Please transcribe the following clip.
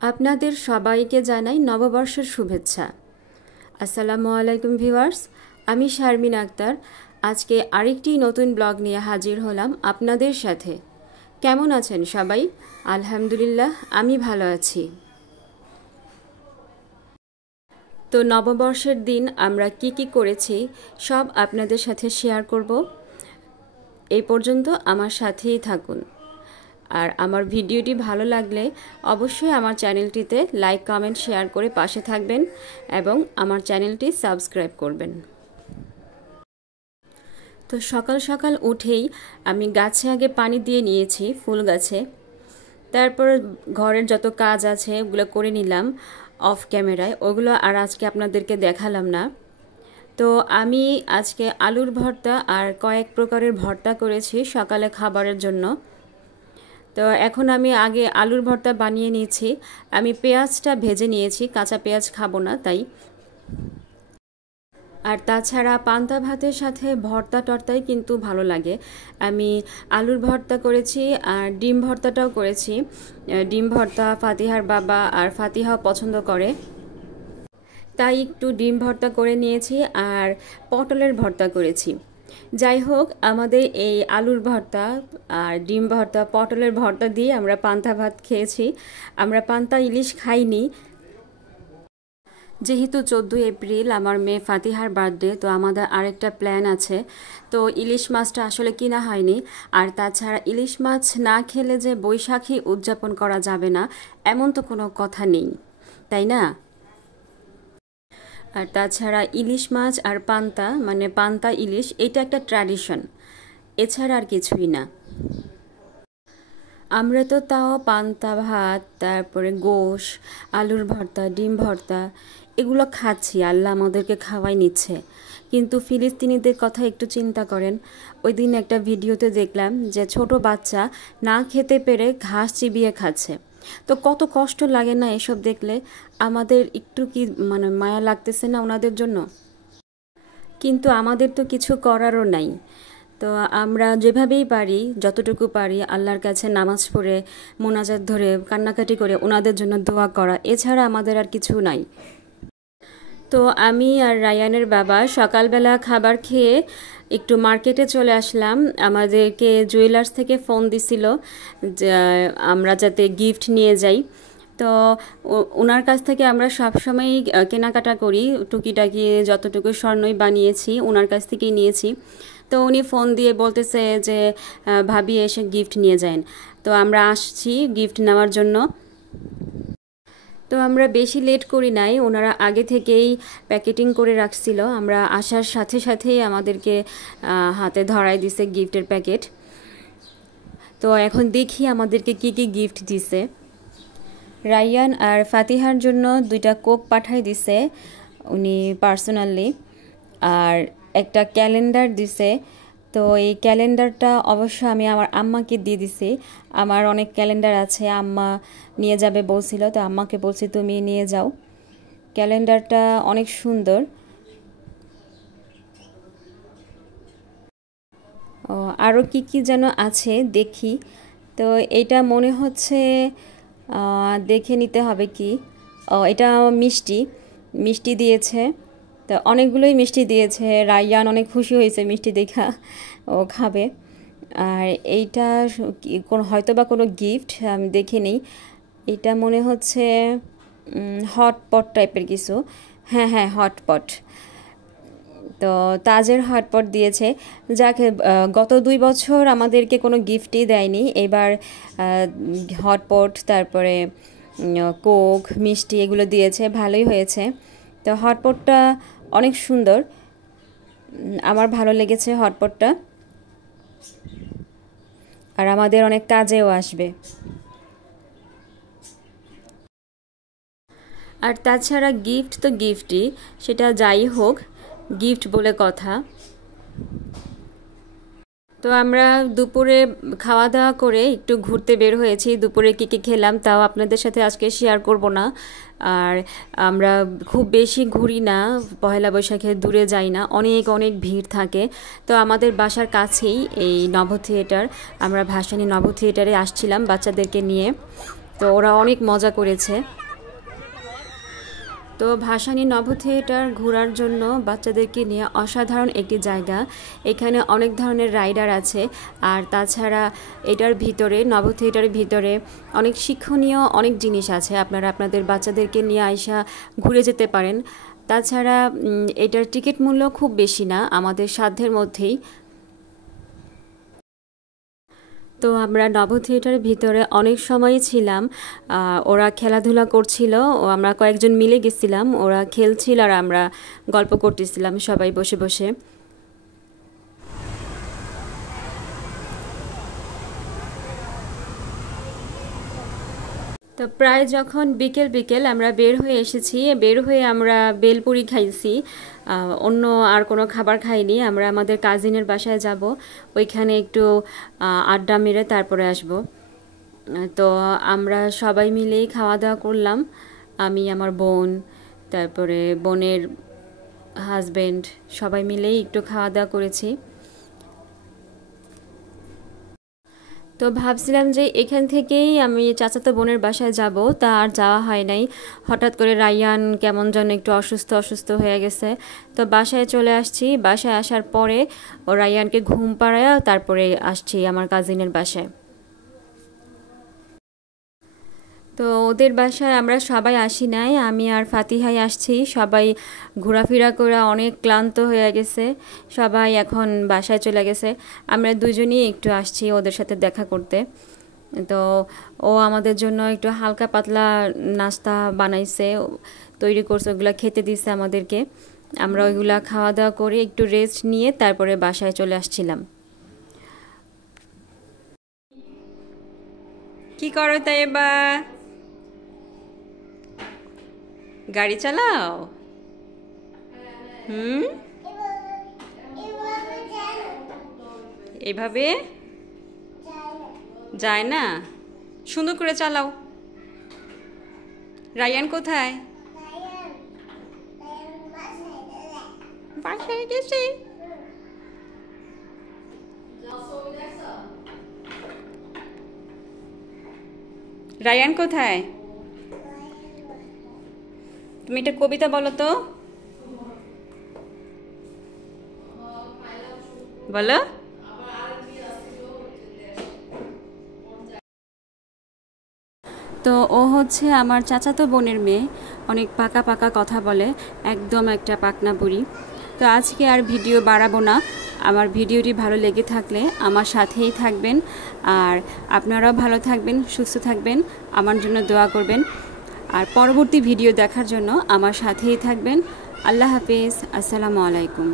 আপনাদের সবাইকে জানাই নববর্ষের শুভেচ্ছা। আসসালামু আলাইকুম ভিউয়ার্স, আমি শারমিন আক্তার। আজকে আরেকটি নতুন ব্লগ নিয়ে হাজির হলাম আপনাদের সাথে। কেমন আছেন সবাই? আলহামদুলিল্লাহ, আমি ভালো আছি। তো নববর্ষের দিন আমরা কি করেছি সব আপনাদের সাথে শেয়ার করব। এই পর্যন্ত আমার সাথেই থাকুন। আর আমার ভিডিওটি ভালো লাগলে অবশ্যই আমার চ্যানেলটিতে লাইক, কমেন্ট, শেয়ার করে পাশে থাকবেন এবং আমার চ্যানেলটি সাবস্ক্রাইব করবেন। তো সকাল সকাল উঠেই আমি গাছে আগে পানি দিয়ে নিয়েছি, ফুল গাছে। তারপর ঘরের যত কাজ আছে ওগুলো করে নিলাম অফ ক্যামেরায়। ওগুলো আর আজকে আপনাদেরকে দেখালাম না। তো আমি আজকে আলুর ভর্তা আর কয়েক প্রকারের ভর্তা করেছি সকালে খাবারের জন্য। তো এখন আমি আগে আলুর ভর্তা বানিয়ে নিয়েছি। আমি পেঁয়াজটা ভেজে নিয়েছি, কাঁচা পেঁয়াজ খাবো না তাই। আর তাছাড়া পান্তা ভাতের সাথে ভর্তা টর্তাই কিন্তু ভালো লাগে। আমি আলুর ভর্তা করেছি আর ডিম ভর্তাটাও করেছি। ডিম ভর্তা ফাতিহার বাবা আর ফাতিহাও পছন্দ করে, তাই একটু ডিম ভর্তা করে নিয়েছি আর পটলের ভর্তা করেছি। যাই হোক, আমাদের এই আলুর ভর্তা আর ডিম ভর্তা, পটলের ভর্তা দিয়ে আমরা পান্তা ভাত খেয়েছি। আমরা পান্তা ইলিশ খাইনি, যেহেতু 14 এপ্রিল আমার মেয়ে ফাতিহার বার্থডে। তো আমাদের আরেকটা প্ল্যান আছে। তো ইলিশ মাছটা আসলে কিনা হয়নি। আর তাছাড়া ইলিশ মাছ না খেলে যে বৈশাখী উদযাপন করা যাবে না এমন তো কোনো কথা নেই, তাই না? আর তাছাড়া ইলিশ মাছ আর পান্তা, মানে পান্তা ইলিশ, এটা একটা ট্র্যাডিশন, এছাড়া আর কিছুই না। আমরা তো তাও পান্তা ভাত, তারপরে গোশ, আলুর ভর্তা, ডিম ভর্তা এগুলো খাচ্ছি, আল্লাহ আমাদেরকে খাওয়াই নিচ্ছে। কিন্তু ফিলিস্তিনিদের কথা একটু চিন্তা করেন। ওই দিন একটা ভিডিওতে দেখলাম যে ছোট বাচ্চা না খেতে পেরে ঘাস চিবিয়ে খাচ্ছে। তো কত কষ্ট লাগে না এসব দেখলে? আমাদের একটু কি মানে মায়া লাগতেছে না ওনাদের জন্য? কিন্তু আমাদের তো কিছু করারও নাই। তো আমরা যেভাবেই পারি, যতটুকু পারি আল্লাহর কাছে নামাজ পড়ে, মোনাজাত ধরে, কান্নাকাটি করে ওনাদের জন্য দোয়া করা, এছাড়া আমাদের আর কিছু নাই। তো আমি আর রায়ানের বাবা সকালবেলা খাবার খেয়ে একটু মার্কেটে চলে আসলাম। আমাদেরকে জুয়েলার্স থেকে ফোন দিছিল যে আমরা যাতে গিফট নিয়ে যাই। তো ওনার কাছ থেকে আমরা সবসময়ই কেনাকাটা করি, টুকিটাকি যতটুকু স্বর্ণই বানিয়েছি ওনার কাছ থেকেই নিয়েছি। তো উনি ফোন দিয়ে বলতেছে যে ভাবি এসে গিফট নিয়ে যান। তো আমরা আসছি গিফট নেওয়ার জন্য। তো আমরা বেশি লেট করি নাই, ওনারা আগে থেকেই প্যাকেটিং করে রাখছিল। আমরা আসার সাথে সাথেই আমাদেরকে হাতে ধরাই দিছে গিফটের প্যাকেট। তো এখন দেখি আমাদেরকে কি গিফট দিছে। রায়ান আর ফাতিহার জন্য 2টা কোক পাঠাই দিছে উনি পার্সোনালি, আর একটা ক্যালেন্ডার দিছে। তো এই ক্যালেন্ডারটা অবশ্য আমি আমার আম্মাকে দিয়ে দিছি। আমার অনেক ক্যালেন্ডার আছে, আম্মা নিয়ে যাবে বলছিল, তো আম্মাকে বলছি তুমি নিয়ে যাও। ক্যালেন্ডারটা অনেক সুন্দর। আরও কি যেন আছে দেখি। তো এটা মনে হচ্ছে, দেখে নিতে হবে কি। এটা মিষ্টি মিষ্টি দিয়েছে। তো অনেকগুলোই মিষ্টি দিয়েছে। রায়ান অনেক খুশি হয়েছে মিষ্টি দেখা, ও খাবে। আর এইটা হয়তো বা কোনো গিফট, আমি দেখে নিই। এটা মনে হচ্ছে হটপট টাইপের কিছু। হ্যাঁ হ্যাঁ, হটপট। তো তাজের হটপট দিয়েছে। যাকে গত 2 বছর আমাদেরকে কোনো গিফটই দেয়নি, এবার হটপট, তারপরে কোক, মিষ্টি এগুলো দিয়েছে, ভালোই হয়েছে। তো হটপটটা অনেক সুন্দর, আমার ভালো লেগেছে হটপটটা। আর আমাদের অনেক কাজেও আসবে। আর তাছাড়া গিফট তো গিফটই, সেটা যাই হোক, গিফট বলে কথা। তো আমরা দুপুরে খাওয়া দাওয়া করে একটু ঘুরতে বের হয়েছি। দুপুরে কী খেলাম তাও আপনাদের সাথে আজকে শেয়ার করব না। আর আমরা খুব বেশি ঘুরি না, পহেলা বৈশাখে দূরে যাই না, অনেক অনেক ভিড় থাকে। তো আমাদের বাসার কাছেই এই নভ থিয়েটার, আমরা ভাসানী নভ থিয়েটারে আসছিলাম বাচ্চাদেরকে নিয়ে। তো ওরা অনেক মজা করেছে। তো ভাসানী নভ থিয়েটার ঘোরার জন্য বাচ্চাদেরকে নিয়ে অসাধারণ একটি জায়গা। এখানে অনেক ধরনের রাইডার আছে, আর তাছাড়া এটার ভিতরে নভ থিয়েটারের ভিতরে অনেক শিক্ষণীয় অনেক জিনিস আছে। আপনারা আপনাদের বাচ্চাদেরকে নিয়ে আইসা ঘুরে যেতে পারেন। তাছাড়া এটার টিকিট মূল্য খুব বেশি না, আমাদের সাধ্যের মধ্যেই। তো আমরা নভ থিয়েটারের ভিতরে অনেক সময় ছিলাম। ওরা খেলাধুলা করছিল, ও আমরা কয়েকজন মিলে গেছিলাম, ওরা খেলছিল আর আমরা গল্প করতেছিলাম সবাই বসে বসে। তো প্রায় যখন বিকেল বিকেল আমরা বের হয়ে এসেছি, বের হয়ে আমরা বেলপুরি খাইছি, অন্য আর কোনো খাবার খাইনি। আমরা আমাদের কাজিনের বাসায় যাব, ওইখানে একটু আড্ডা মেরে তারপরে আসব। তো আমরা সবাই মিলেই খাওয়া দাওয়া করলাম, আমি, আমার বোন, তারপরে বোনের হাজবেন্ড, সবাই মিলেই একটু খাওয়া দাওয়া করেছি। তো ভাবছিলাম যে এখান থেকেই আমি চাচাতো বোনের বাসায় যাব, তা আর যাওয়া হয় নাই। হঠাৎ করে রায়ান কেমন যেন একটু অসুস্থ অসুস্থ হয়ে গেছে। তো বাসায় চলে আসছি, বাসায় আসার পরে ও রায়ানকে ঘুম পাড়ায় তারপরে আসছি আমার কাজিনের বাসায়। তো ওদের বাসায় আমরা সবাই আসি নাই, আমি আর ফাতিহাই আসছি। সবাই ঘোরাফেরা করে অনেক ক্লান্ত হয়ে গেছে, সবাই এখন বাসায় চলে গেছে। আমরা দুজনেই একটু আসছি ওদের সাথে দেখা করতে। তো ও আমাদের জন্য একটু হালকা পাতলা নাস্তা বানাইছে, তৈরি করছে, ওগুলো খেতে দিচ্ছে আমাদেরকে। আমরা ওইগুলা খাওয়া দাওয়া করে একটু রেস্ট নিয়ে তারপরে বাসায় চলে আসছিলাম। কি করো তাই এবার? গাড়ি চালাও? এইভাবে যায় না, সুন্দর করে চালাও। রায়ান কোথায়? বাসায় গেছে। রায়ান কোথায়? তুমি একটা কবিতা বলো তো, বলো। তো ও হচ্ছে আমার চাচাতো বোনের মেয়ে, অনেক পাকা পাকা কথা বলে, একদম একটা পাকনা বুড়ি। তো আজকে আর ভিডিও বাড়াবো না। আমার ভিডিওটি ভালো লেগে থাকলে আমার সাথেই থাকবেন, আর আপনারাও ভালো থাকবেন, সুস্থ থাকবেন, আমার জন্য দোয়া করবেন, আর পরবর্তী ভিডিও দেখার জন্য আমার সাথেই থাকবেন। আল্লাহ হাফিজ, আসসালামু আলাইকুম।